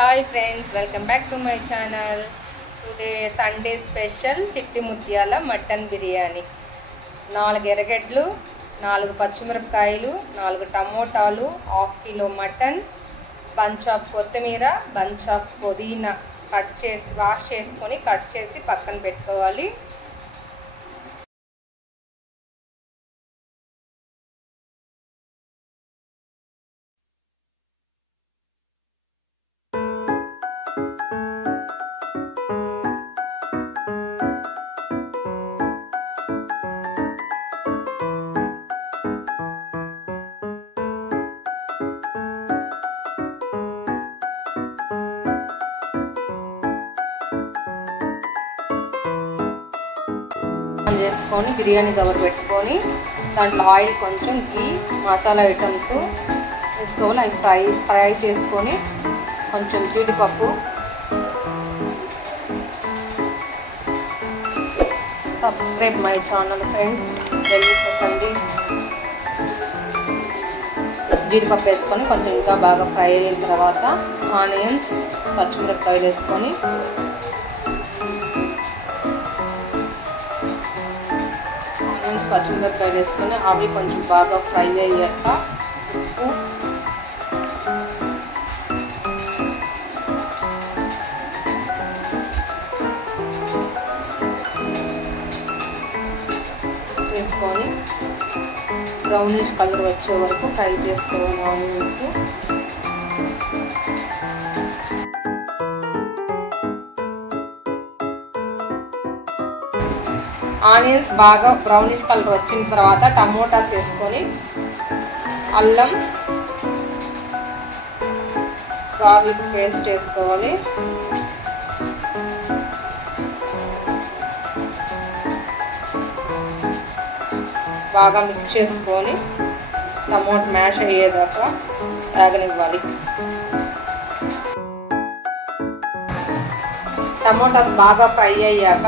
Hi friends, welcome back to my channel. Today Sunday special chitti mutyala mutton biryani. 4 ఎర్రగడ్డలు, 4 పచ్చిమిరపకాయలు, 4 టమోటాలు, 1/2 kilo mutton, bunch of కొత్తిమీర, bunch of పుదీనా cut చేసి wash చేసుకొని cut చేసి పక్కన పెట్టుకోవాలి. చేసుకొని బిర్యానీ దవర్ పెట్టుకొని దాంట్లో ఆయిల్ కొంచెం గీ మసాలా ఐటమ్స్ వేసుకోవాలి. అవి ఫ్రై చేసుకొని కొంచెం జీడిపప్పు, సబ్స్క్రైబ్ మై ఛానల్ ఫ్రెండ్స్, వెళ్ళిపోకండి. జీడిపప్పు వేసుకొని కొంచెం ఇంకా బాగా ఫ్రై అయిన తర్వాత ఆనియన్స్, పచ్చిమిరపకాయలు వేసుకొని పచ్చిమిరపకాయలు వేసుకొని అవి కొంచెం బాగా ఫ్రై అయ్యాక ఉప్పు, వేసుకొని బ్రౌనిష్ కలర్ వచ్చే వరకు ఫ్రై చేసుకోవాలి. ఆనియన్స్ ఆనియన్స్ బాగా బ్రౌనిష్ కలర్ వచ్చిన తర్వాత టమోటాస్ వేసుకొని అల్లం గార్లిక్ పేస్ట్ వేసుకోవాలి. బాగా మిక్స్ చేసుకొని టమోటా మ్యాష్ అయ్యేదాకా వేగనివ్వాలి. టమోటాస్ బాగా ఫ్రై అయ్యాక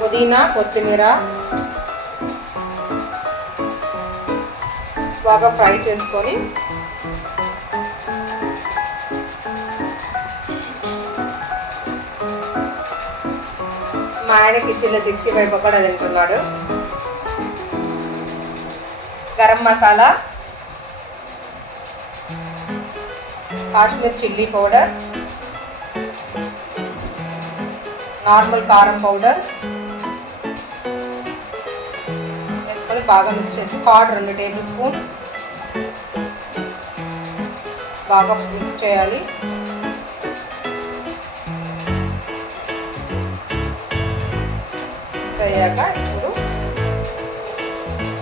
పుదీనా, కొత్తిమీర బాగా ఫ్రై చేసుకొని మా ఆయన కిచెన్లో 65 పకోడా తింటున్నాడు. Garam masala, Kashmir chilli powder, normal కారం పౌడర్ బాగా మిక్స్ చేసి కర్డ్ 2 టేబుల్ స్పూన్ బాగా మిక్స్ చేయాలి. మిక్స్ అయ్యాక ఇప్పుడు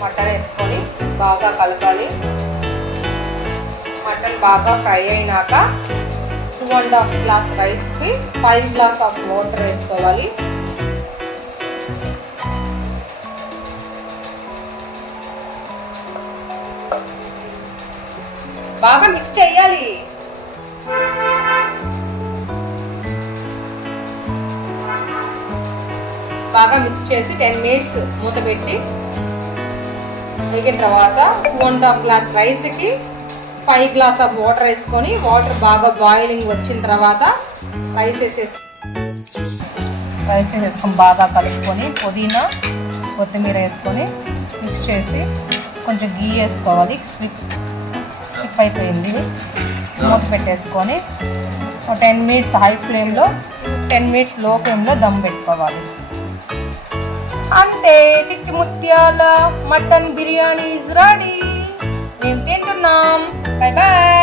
మటన్ వేసుకొని బాగా కలపాలి. మటన్ బాగా ఫ్రై అయినాక 2.5 గ్లాస్ రైస్కి 5 గ్లాస్ ఆఫ్ వాటర్ వేసుకోవాలి. బాగా మిక్స్ చేయాలి. బాగా మిక్స్ చేసి 10 మినిట్స్ మూత పెట్టి వేగిన తర్వాత 2.5 గ్లాస్ రైస్కి 5 గ్లాస్ ఆఫ్ వాటర్ వేసుకొని వాటర్ బాగా బాయిలింగ్ వచ్చిన తర్వాత రైస్ వేసేసుకొని బాగా కలుపుకొని పుదీనా, కొత్తిమీర వేసుకొని మిక్స్ చేసి కొంచెం గీ వేసుకోవాలి. స్కిప్ అయిపోయింది. మూత పెట్టేసుకొని 10 మినిట్స్ హై ఫ్లేమ్లో, 10 మినిట్స్ లో ఫ్లేమ్లో దమ్ పెట్టుకోవాలి. అంతే, చిట్టి ముత్యాల మటన్ బిర్యానీ ఇస్ రెడీ. మేము తింటున్నాం. Bye bye.